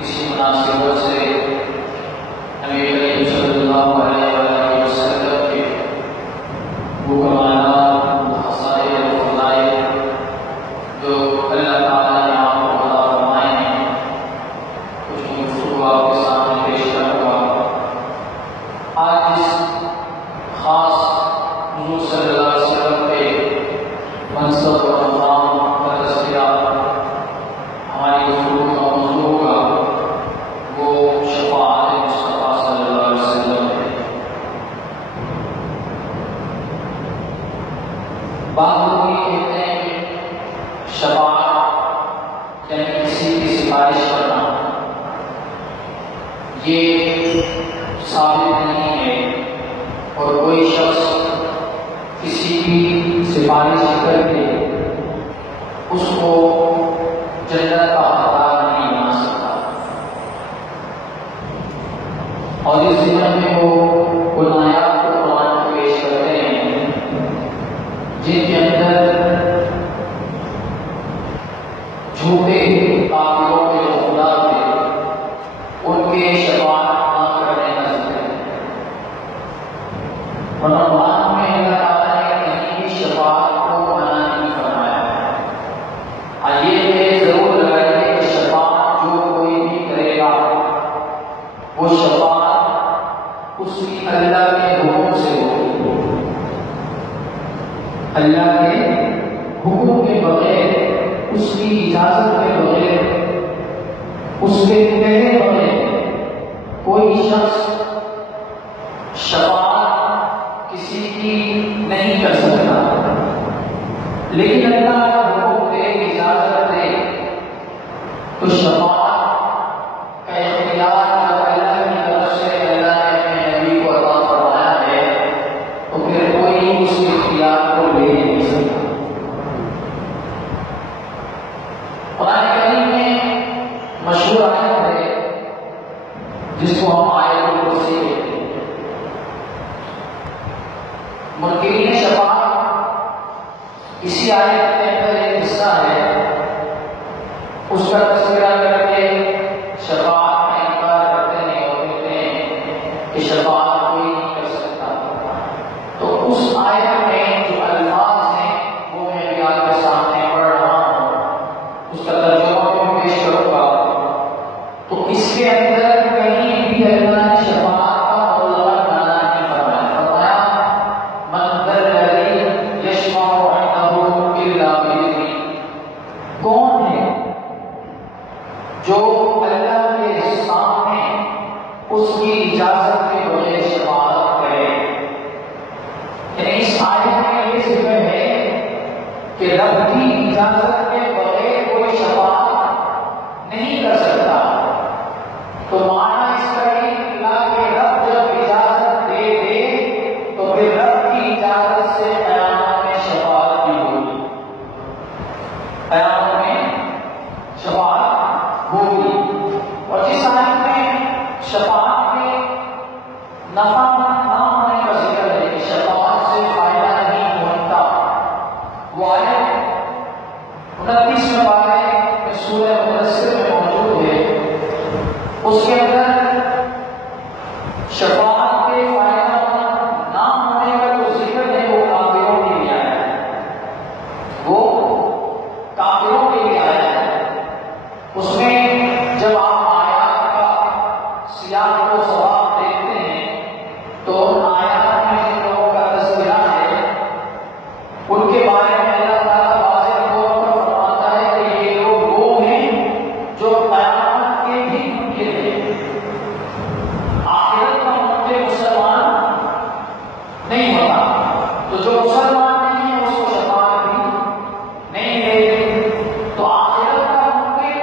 اسی مناسبت سے نبی کریم صلی اللہ علیہ وآلہ وسلم کے وہ کمالات خصائص و فضائل جو اللہ تعالیٰ نے آپ کو عطا فرمائے ہیں کچھ گفتگو آپ کے سامنے پیش کروں گا۔ آج اس خاص حضور صلی اللہ علیہ وسلم کے منصب اور مقام کا تذکرہ ہماری گفتگو کا موضوع ہوگا، وہ شفاعت مصطفیٰ صلی اللہ علیہ وسلم ہے۔ بعض لوگ یہ کہتے ہیں کہ شفاعت یعنی کسی کی سفارش کرنا یہ ثابت نہیں ہے، اور کوئی شخص کسی کی سفارش کر کے اس کو جنت کا حقدار نہیں بنا سکتا، اور اس ضمن میں وہ آیات کو قرآن کو پیش کرتے ہیں جن کے اندر جھوٹے کافروں کے جو خدا تھے ان کے شفاعت نہ کرنے کا ذکر ہے۔ اور قرآن میں اللہ تعالیٰ نے کہیں بھی شفاعت کو منع نہیں فرمایا ہے۔ یہ ضرور لگائیے کہ شفاعت جو کوئی بھی کرے گا وہ شفاعت اس کی اللہ کے حکم سے ہوگی، اللہ کے حکم کے بغیر، اس کی اجازت کے بغیر، اس کے کہے بغیر کوئی شخص شفاعت کسی کی نہیں کر سکتا۔ لیکن اللہ کا حکم دے، اجازت دے تو شفاعت کا اختیار جب اللہ کی طرف سے اللہ نے اپنے نبی کو عطا فرمایا ہے تو پھر کوئی اس کے اختیار کو لے نہیں سکتا۔ قرآن کریم میں مشہور آیت ہے جس کو ہم آیت الکرسی کہتے ہیں۔ منکرین شفاعت اسی آیت کے اندر ایک حصہ ہے، اس کا تذکرہ کر کے شفاعت کا انکار کرتے ہیں اور کہتے ہیں کہ شفاعت کوئی نہیں کر سکتا۔ تو اس آیت میں جو الفاظ ہیں وہ میں بھی آپ کے سامنے پڑھ رہا ہوں، اس کا ترجمہ بھی پیش کروں گا۔ تو اس کے اندر کہیں بھی اللہ نے شفاعت کا مطلق منع نہیں فرمایا۔ فرمایا من ذا الذی یشفع عنده الا بإذنہ، کون ہے جو اللہ کے سامنے اس کی اجازت کے بغیر شفاعت کرے۔ یعنی اس آیت میں یہ ذکر ہے کہ رب کی اجازت کے بغیر کوئی شفاعت نہیں کر سکتا۔ تو معنی اس کا یہ نکلا کہ رب جب اجازت دے دے تو پھر رب کی اجازت سے قیامت میں شفاعت بھی ہوگی، قیامت میں شفاعت ہوگی۔ اور جس آیت میں شفاعت میں نفع نہ ہونے کا ذکر ہے کہ شفاعت سے فائدہ نہیں ہوتا، وہ آیت 29 میں پارے میں سورہ مدثر میں موجود ہے۔ اس کے اندر شفاعت کے فائدہ نہ ہونے کا جو ذکر ہے وہ کافروں کے لیے آیا ہے، وہ کافروں کے لیے آیا ہے۔ اس میں جب آپ آیات کا سیاق و سباق دیکھتے ہیں تو آیات میں جن لوگوں کا تذکرہ ہے ان کے بارے میں اللہ تعالیٰ واضح طور پر فرماتا ہے کہ یہ لوگ وہ ہیں جو قیامت کے بھی منکر ہیں، آخرت کا منکر مسلمان نہیں ہوتا۔ تو جو مسلمان نہیں ہے اس کو شفاعت بھی نہیں ملے گی۔ تو آخرت کا منکر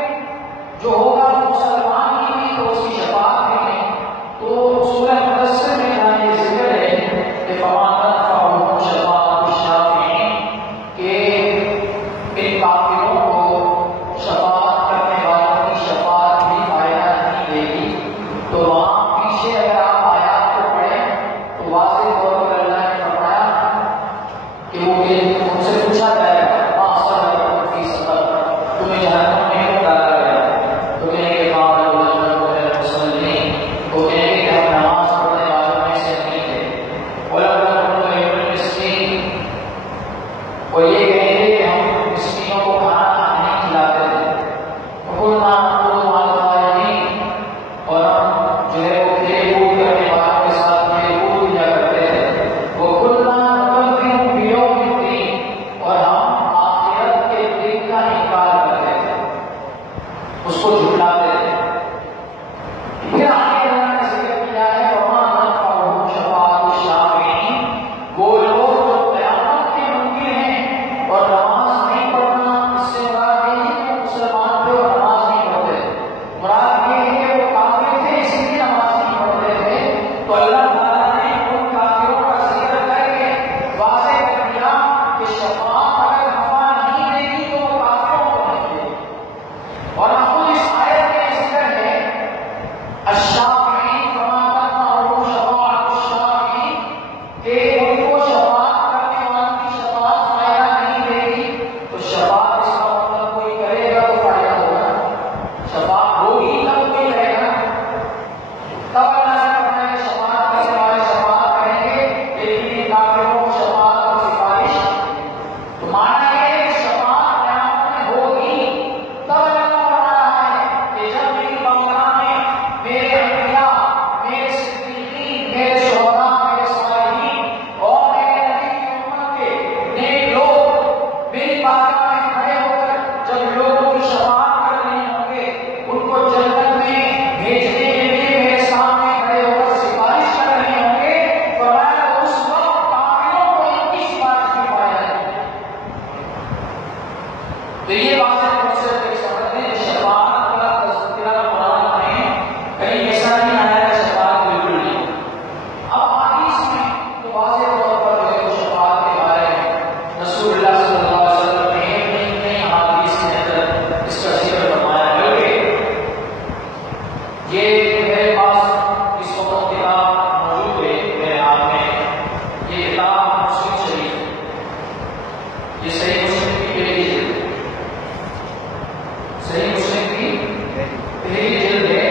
پہلی جلد ہے،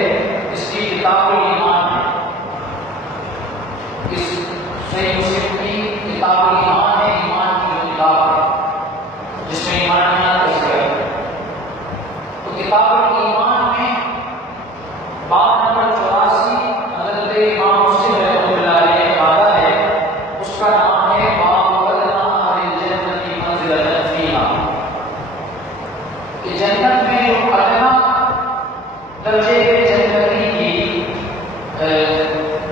اس کی کتاب الایمان ہے، اس صحیح مسلم کی کتاب الایمان ہے، ایمان کی جو کتاب ہے جس میں ایمانیات تذکرہ ہے۔ تو کتاب الایمان میں باب نمبر 84 حضرت امام مسلم رحمۃ اللہ علیہ نے کہا ہے، اس کا نام ہے باب ادنی اہل الجنۃ منزلۃ فیہا، کہ جنت میں جو ادنا درجے کے جنتی کی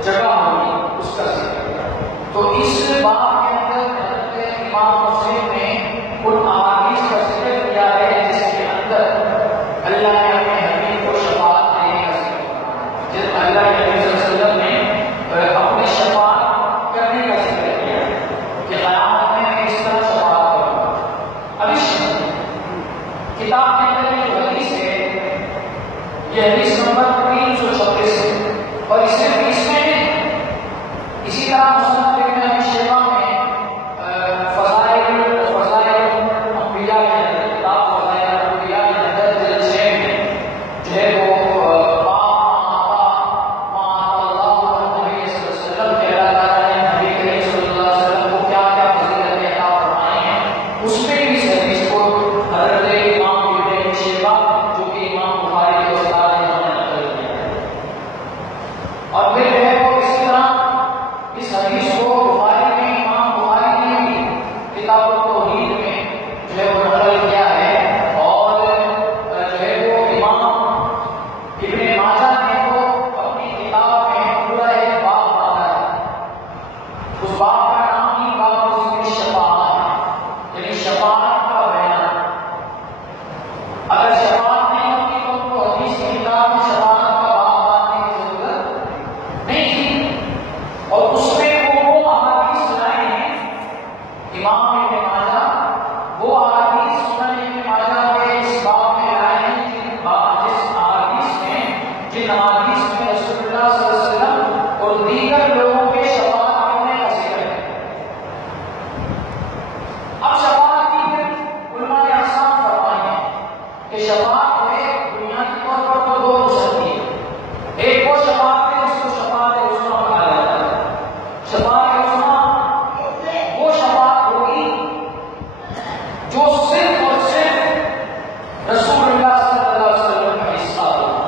جگہ ہوگی اس کا ذکر ہے۔ تو اس باب کے اندر حضرت امام مسلم نے ان احادیث کا ذکر کیا ہے جس کے اندر اللہ نے اپنے حبیب کو شفاعت دینے کا ذکر کیا، جس اللہ کے نبی صلی اللہ علیہ وسلم نے اپنی شفاعت کرنے کا ذکر کیا کہ قیامت میں میں اس طرح شفاعت کروں گا۔ اب اس کتاب کے اندر جو حدیث ہے یہ حدیث نمبر 336 ہے، اور اس میں اسی طرح مسلم ابن ابی شیبہ میں فضائل انبیاء کے اندر، کتاب فضائل انبیاء کے اندر جلد 6 میں جو ہے وہ ما اللہ نبی صلی اللہ علیہ وسلم کہ اللہ تعالیٰ نے نبی کریم صلی اللہ علیہ وسلم کو کیا کیا فضیلتیں عطا فرمائی ہیں، اس میں بھی اس حدیث کو حضرت امام ابن ابی شیبہ جو کہ امام بخاری کے استاد ہیں انہوں نے نقل کیا ہے۔ اور پھر جو ہے وہ اسی طرح اس حدیث کو بخاری میں، امام بخاری نے بھی کتاب التوحید میں جو ہے وہ نقل کیا ہے، اور جو ہے وہ امام ابن ماجہ نے وہ اپنی کتاب میں پورا ایک باب باندھا ہے، اس باب کا نام ہی باب ذکر شفاعت ہے، یعنی شفاعت کا بیان۔ اگر شفاعت نہیں ہوتی تو ان کو حدیث کی کتاب میں شفاعت کا باب باندھنے کی ضرورت نہیں تھی، اور اس میں وہ احادیث سنائے ہیں امام ابن ماجہ، وہ احادیث سنن ابن ماجہ کے اس باب میں لائے ہیں جن احادیث میں رسول اللہ صلی اللہ علیہ وسلم اور دیگر لوگوں کے شفاعت کرنے کا ذکر ہے۔ اب شفاعت کی پھر علماء نے اقسام فرمائی ہیں کہ شفاعت جو ہے بنیادی طور پر تو دو ہو سکتی ہے، ایک وہ شفاعت ہے جس کو شفاعت عظمیٰ کہا جاتا ہے۔ شفاعت عظمیٰ وہ شفاعت ہوگی جو صرف اور صرف رسول اللہ صلی اللہ علیہ وسلم کا حصہ ہوگا،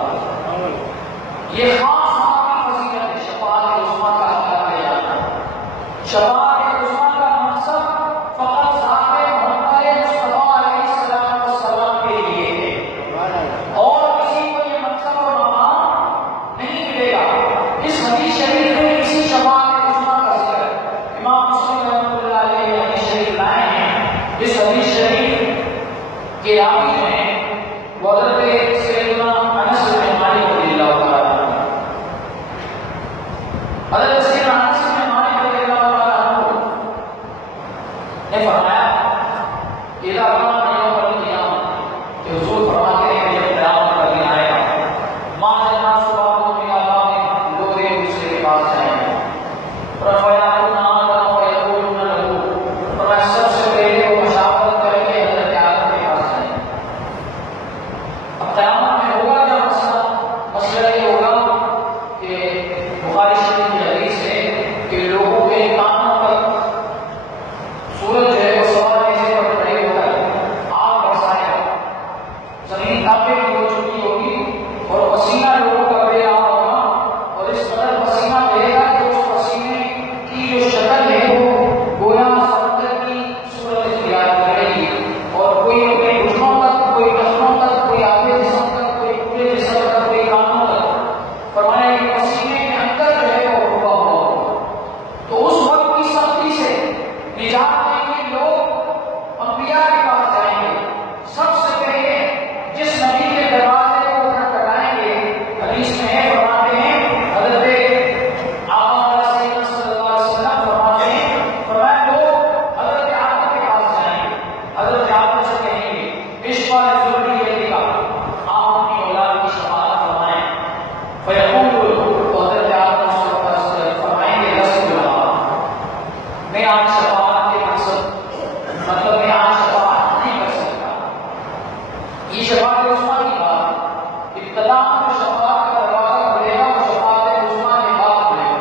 قیامت میں شفاعت کا دروازہ کھلے گا، وہ شفاعت عظمیٰ کے بعد کھلے گا.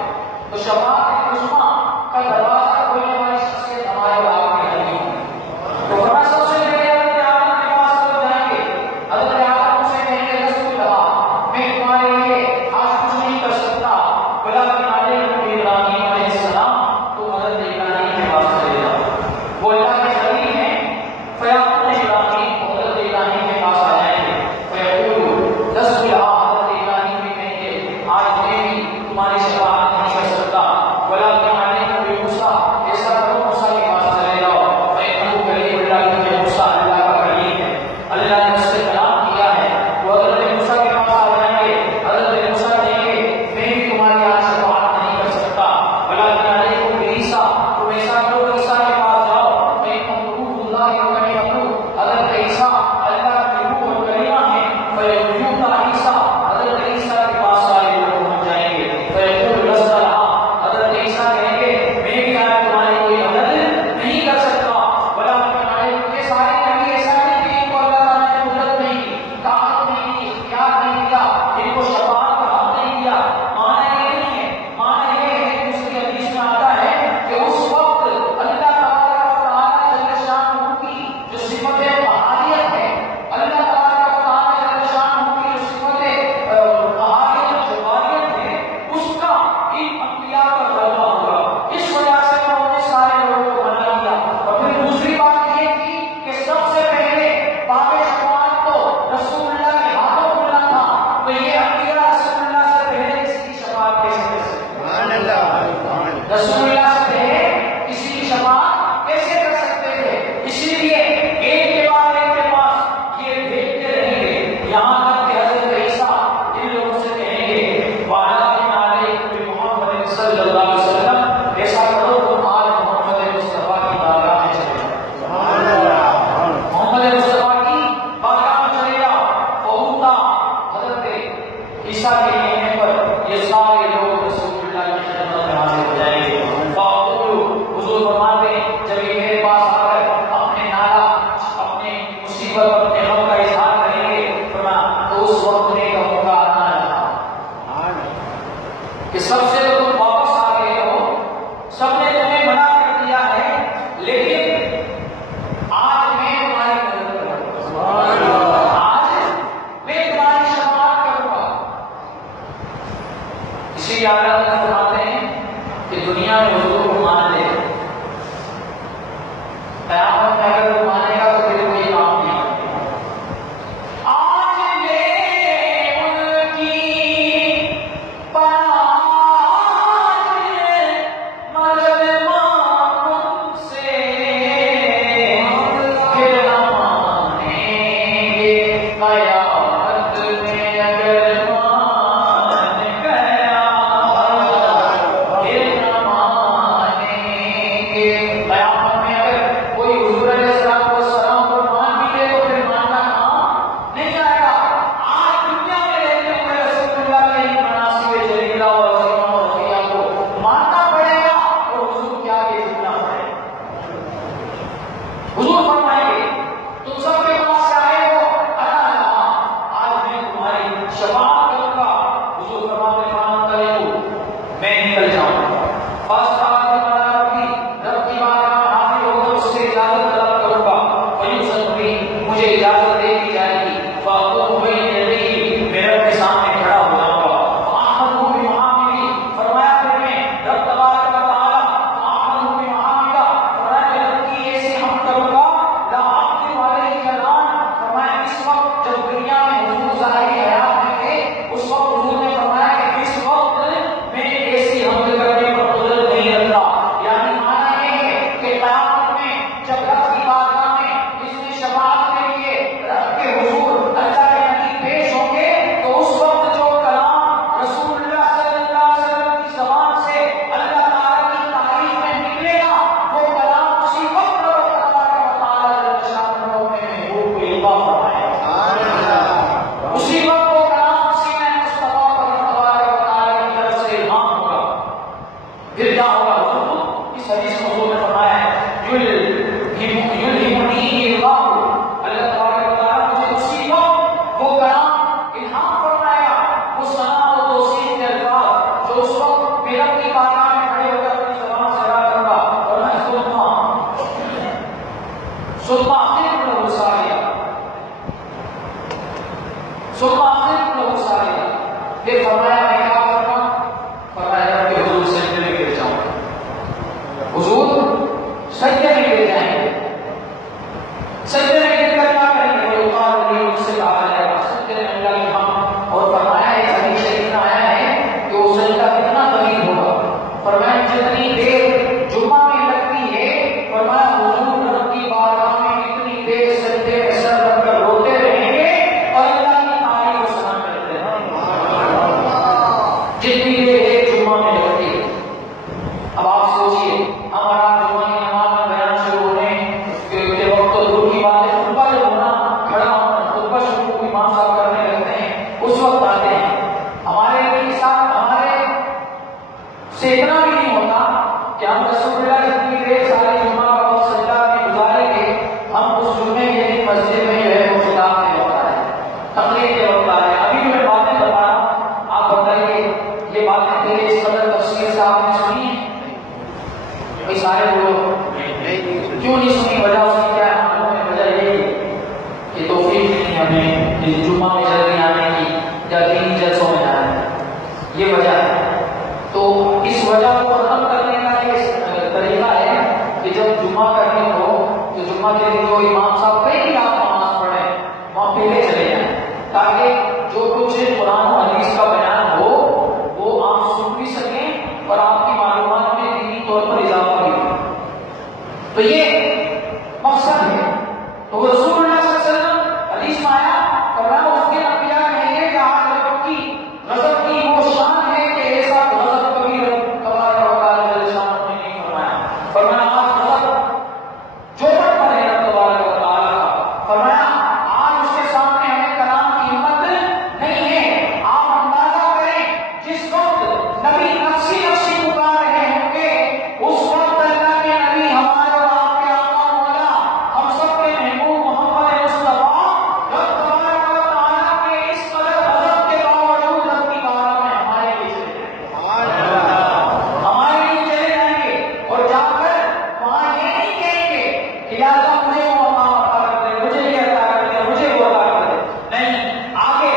تو شفاعت عظمیٰ کا دروازہ کھولنے والی شخصیت ہمارے اور آپ کی نبی ہے. تو فرمایا سب سے پہلے حضرت آدم کے پاس لوگ جائیں گے. حضرت آدم سے کہیں گے رسول اللہ میں تمہارے لیے آج کچھ نہیں کر سکتا، ولکن علیکم ابراہیم علیہ السلام، تو حضرت ابراہیم کے پاس چلے جاؤ. وہ اللہ کے خلیل ہیں، فیاقوت ابراہیم حضرت ابراہیم کے پاس آ جائیں گے. فیقول رسول اللہ، حضرت ابراہیم بھی کہیں گے آج میں بھی تمہاری شفاعت نہیں کر سکتا، ولکن علیکم بموسیٰ، ایسا کرو موسیٰ کے پاس چلے جاؤ. فإنه کلیم اللہ، کیونکہ موسیٰ اللہ کا کلیم ہے، اللہ نے اس سے کلام کیا ہے. وہ حضرت موسیٰ کے پاس آ جائیں گے. حضرت موسیٰ کہیں گے میں بھی تمہاری آج شفاعت نہیں کر سکتا، ولکن علیکم بعیسیٰ، تم ایسا کرو عیسیٰ کے پاس جاؤ. فإنه روح اللہ وکلمتہ، حضرت عیسیٰ اللہ کی روح اور کلمہ ہیں. فیؤتون عیسیٰ، حضرت عیسیٰ کے پاس سارے لوگ پہنچ جائیں گے. فیقول لست لہا، حضرت عیسیٰ کہیں گے میں بھی آج تمہاری کوئی مدد نہیں کر سکتا، ولکن علیکم، یہ سارے نبی ایسا نہیں کہ ان کو اللہ تعالیٰ نے قدرت نہیں دی، طاقت نہیں دی، اختیار نہیں دیا، ان کو شفاعت کا حق نہیں دیا. معنی یہ نہیں ہے، معنی یہ ہے کہ اس کی حدیث میں آتا ہے کہ اس وقت اللہ تبارک و تعالیٰ جل شانہ کی جو صفت قہاریت ہے، اللہ تبارک و تعالیٰ جل شانہ کی جو صفت قہاریت و جباریت ہے، اس کا ان انبیاء پر غلبہ ہوگا. اس وجہ سے انہوں نے سارے لوگوں کو بنا لیا. اور پھر دوسری بات یہ تھی کہ سب سے پہلے باب شفاعت تو رسول اللہ کے ہاتھوں کھلنا تھا. تو یہ انبیاء رسول اللہ سے پہلے کسی کی شفاعت کیسے کر سکتے؟ سبحان اللہ. رسول اللہ سے پہلے کسی کی شفاعت کیسے کر سکتے تھے؟ اسی لیے ایک کے بعد ایک کے پاس یہ دیکھتے رہیں گے یہاں تک کہ حضرت عیسیٰ ان لوگوں سے کہیں گے وعلیٰ علیکم محمد صلی اللہ علیہ وسلم، ایسا کرو تم آج محمد مصطفیٰ کی بارگاہ میں چلے جاؤ. سبحان اللہ. محمد مصطفیٰ کی بارگاہ میں چلے جاؤ. فوتا، حضرت عیسیٰ کے کہنے پر یہ سارے لوگ رسول اللہ کی خدمت میں حاضر ہو جائیں گے. حضور فرماتے ہیں جب یہ میرے پاس آ کر اپنے نالا، اپنے مصیبت، اپنے غم کا اظہار کریں گے، فرمایا تو اس وقت میں کہوں گا آنا رہا کہ سب سے تو تم واپس آ گئے ہو، سب نے تمہیں منع کر دیا ہے، لیکن آج میں تمہاری مدد کروں گا، آج میں تمہاری شفاعت کروں گا. اسی لیے اللہ فرماتے ہیں کہ دنیا میں حضور کو مان لے، قیامت میں اگر وہ مانے گا تو پھر کوئی کام نہیں آئے گا. آج میں ان کی پناہ مدد مانگوں سے، پھر نہ مانیں گے قیامت میں اگر مان گیا. فاخر لو سارے پھر فرمایا میں کیا کروں؟ فرمایا کہ حضور سجدے میں گر جاؤں گا. حضور سجدے میں گر جائیں گے. سجدے میں گر کر کیا کریں گے؟ وہ قال علی مجھ سے کہا جائے گا سجدے میں اللہ کی ہم. اور فرمایا ایک حدیث شریف میں آیا ہے کہ وہ سجدہ کتنا طویل ہوگا. فرمایا جتنی دیر جمعہ میں لگتی ہے فرمایا حضور رب کی بارگاہ میں اتنی دیر سجدے میں سر رکھ کر روتے رہیں گے اور اللہ کی تعریف و ثنا کرتے رہیں گے جتنی دیر ایک جمعہ میں لگتی ہے. اب آپ سوچئے ہمارا جمعہ کی نماز میں بیان شروع ہونے کے وقت تو دور کی بات ہے، خطبہ جب ہونا کھڑا ہونا خطبہ شروع امام صاحب کرنے لگتے ہیں اس وقت آتے ہیں. ہمارے کے ساتھ ہمارے سے اتنا بھی نہیں ہوتا کہ ہم رسول اللہ جتنی دیر سارے جمعہ کا وقت سجدہ میں گزاریں گے ہم اس جمعے کے دن مسجد میں جو ہے وہ خطاب کے وقت آ رہے ہیں، تقریر کے وقت آ رہے ہیں. ابھی جو میں باتیں بتا رہا ہوں آپ بتائیے یہ باتیں پہلے اس قدر تفصیل سے آپ نے سنی ہیں؟ بھائی سارے لوگ کیوں نہیں سنی؟ وجہ اس کی کیا ہے؟ معلوم ہے وجہ یہی ہے کہ توفیق نہیں ہمیں اس جمعہ میں جلدی آنے کی یا دینی جلسوں میں آنے کی، یہ وجہ ہے. تو اس وجہ کو ختم کرنے کا یہ طریقہ ہے کہ جب جمعہ کا دن ہو تو جمعہ کے دن جو امام صاحب کہیں بھی آپ نماز پڑھیں وہاں پہلے چلے جائیں تاکہ جو کچھ قرآن و حدیث کا بیان ہو وہ آپ سن بھی سکیں اور آپ کی معلومات میں دینی طور پر اضافہ بھی ہو. تو یہ مقصد ہے. تو رسول اللہ صلی اللہ علیہ وسلم حدیث میں آیا اور اس کے انبیاء کہیں گے کہ آج رب کی غضب کی وہ شان ہے کہ ایسا غضب کبھی رب تبارک و تعالی جل شانہ نے نہیں فرمایا. فرمایا آج غضب جو پر پڑے رب تبارک و تعالی کا. فرمایا آج اس کے سامنے ہمیں کلام کی ہمت نہیں ہے. آپ اندازہ کریں جس وقت نبی نفسی نفسی پکار رہے ہوں گے اس وقت اللہ کے نبی ہمارے اور آپ کے آقا مولا ہم سب کے محبوب محمد مصطفیٰ رب تبارک و تعالی کے اس قدر غضب کے باوجود رب کی بارگاہ میں ہمارے لیے چلے جائیں گے، ہمارے لیے چلے جائیں گے اور جا کر وہاں یہ نہیں کہیں گے کہ یا اللہ مجھے وہ عطا کر دے، مجھے یہ عطا کر دے، مجھے وہ عطا کر دے. نہیں، آگے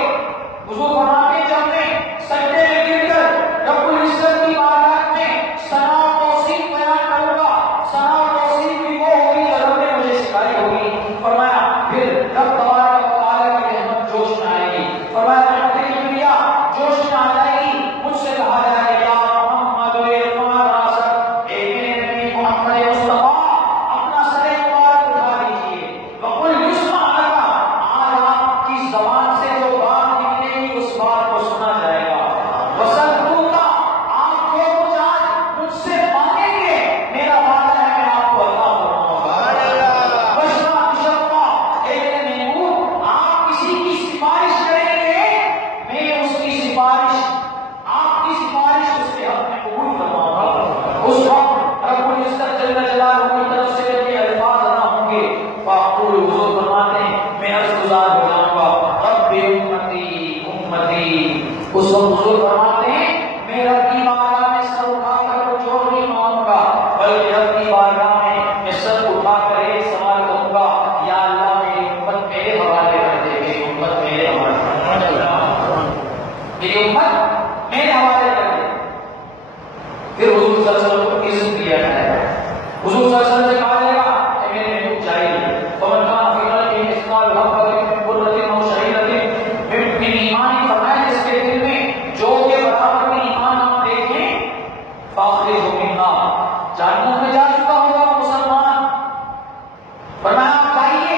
حضور فرماتے ہیں جب میں سجدے میں گر کر رب العزت کی بارگاہ میں ثنا و توصیف بیان کروں گا. ثنا و توصیف بھی وہ ہوگی جو رب نے مجھے سکھائی ہوگی. فرمایا پھر رب تبارک و تعالی کی رحمت جوش میں آئے گی. فرمایا رحمت الانبیاء جوش میں آ جائے گی. مجھ سے کہا جائے گا یا محمد ارفع راسک، اے میرے نبی محمد مصطفیٰ اپنا سر مبارک اٹھا لیجیے. وقل یسمع لک، آج آپ کی زبان سے جو بات نکلے گی اس بات کو سنا جائے گا. وسلطوتا، آپ جو کچھ آج مجھ سے مانگیں گے میرا وعدہ ہے میں آپ کو عطا فرماؤں گا. بشرا تشفع، اے میرے محبوب آپ کسی کی سفارش کریں گے میں اس کی سفارش آپ کی سفارش اس کے حق میں قبول فرماؤں گا. اس وقت رب العزت جل جلالہ کی طرف سے جب یہ الفاظ ادا ہوں گے فاقول، حضور فرماتے ہیں میں عرض گزار ہو جاؤں گا رب امتی امتی. اس وقت حضور فرماتے ہیں میں رب کی بارگاہ میں سر اٹھا کر کچھ اور نہیں مانگوں گا بلکہ رب کی بارگاہ میں سر اٹھا کر ایک سوال کروں گا یا اللہ میری امت میرے حوالے کر دے، میری امت میرے حوالے کر دے، میری امت میرے حوالے کر دے. پھر حضور صلی اللہ علیہ وسلم کو عزت دیا جائے گا. حضور صلی اللہ علیہ وسلم سے کہا جائے گا کہ میرے محبوب چاہیے فمن کان فی قلبہ مثقال حبۃ من بردۃ او شعیرۃ من ایمان، فرمایا جس کے دل میں جو کے برابر بھی ایمان آپ دیکھیں فاخرجوا منہا، جہنم میں جا چکا ہوگا وہ مسلمان. فرمایا آپ چاہیے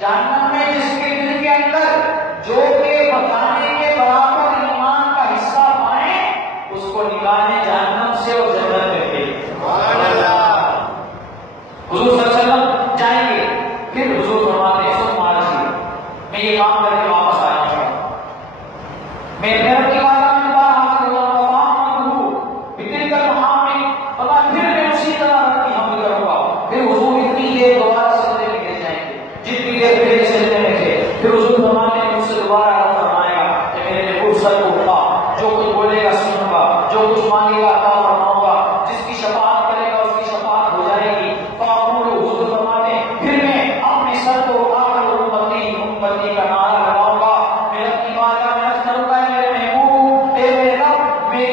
جہنم میں جس کے دل کے اندر جو کے بتانے کے برابر ایمان کا حصہ پائیں اس کو نکالیں جہنم سے اور جنت میں بھیجیں. حضور صلی اللہ علیہ وسلم جائیں گے. پھر حضور فرماتے ہیں سن مارجی میں یہ کام کر کے واپس آ جاؤں گا، میں رب کی بارگاہ میں دوبارہ حاضر ہو جاؤں گا. بتلک المحامد، اور پھر میں اسی طرح رب کی حمد کروں گا. پھر حضور اتنی دیر دوبارہ سجدے میں گر جائیں گے جتنی دیر پہلے سجدے میں تھے. پھر حضور فرماتے ہیں مجھ سے دوبارہ رب فرمائے گا کہ میرے محبوب سر کو اٹھا، جو کچھ بولے گا سنوں گا، جو کچھ مانگے گا عطا فرماؤں گا، جس کی شفاعت کرے گا اس کی شفاعت ہو جائے گی. فاقول، حضور فرماتے ہیں پھر میں اپنے سر کو اٹھا کر امتی امتی کا نعرہ لگاؤں گا. میں رب کی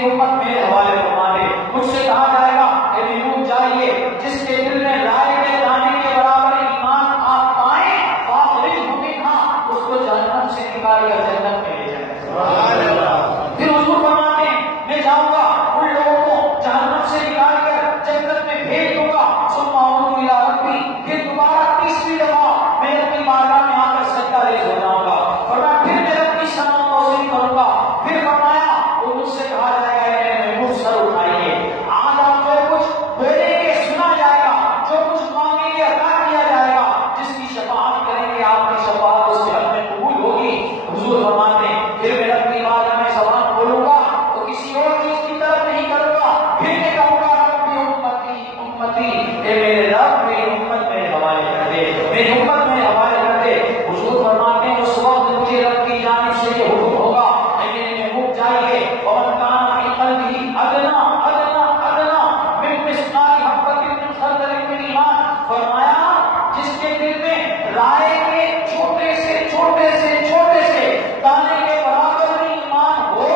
میری امت میرے حوالے فرما دے۔ مجھ سے کہا جائے گا اے محبوب جائیے، جس کے دل میں رائے کے دانے کے برابر ایمان آپ پائیں فاخرجہ منہا، اس کو جہنم سے نکال کر جنت میں لے جائیں۔ سبحان اللہ۔ پھر حضور فرماتے ہیں میں جاؤں گا ان لوگوں کو جہنم سے نکال کر جنت میں بھیج دوں گا، ثم اعود الی ربی، پھر دوبارہ تیسری دفعہ میں اپنی بارگاہ میں آ کر سجدہ ریز ہو جاؤں گا، فرمایا پھر میں اپنی ثنا و توصیف کروں گا، پھر فرمایا وہ مجھ سے کہا جائے گا اے محبوب سر اٹھائیے، آج آپ جو کچھ بولیں گے سنا جائے گا، جو کچھ مانگیں گے عطا کیا جائے گا، جس کی شفاعت کریں گے آپ کی شفاعت اس کے حق میں قبول ہوگی۔ حضور فرماتے ہیں پھر میں اپنی بارگاہ میں زبان کھولوں گا تو کسی اور چیز کی طرف نہیں کروں گا، پھر میں کہوں گا ربی امتی امتی، اے میرے رب میری امت میرے حوالے کر دے، میری امت میرے حوالے کر دے۔ حضور فرماتے ہیں اس وقت مجھے رب کی جانب سے یہ حکم ہوگا اے میرے محبوب جائیے، ومن کان فی قلبہ ادنا ادنا ادنا من مثقال حبۃ من خردل من ایمان، فرمایا جس کے دل میں رائے کے چھوٹے سے چھوٹے سے چھوٹے سے دانے کے برابر بھی ایمان ہو،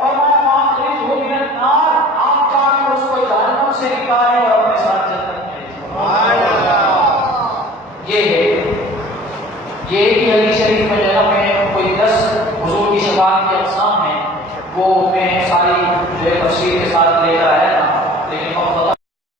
فرمایا فاخرجہ من النار، آپ جا کر اس کو جہنم سے نکالیں اور اپنے ساتھ جنت میں لے جائیں۔ سبحان اللہ۔ یہ ہے یہ ایک ہی حدیث شریف میں جو ہے کوئی 10 حضور کی شفاعت کی اقسام ہیں، وہ میں ساری جو ہے تفصیل کے ساتھ لے کر آیا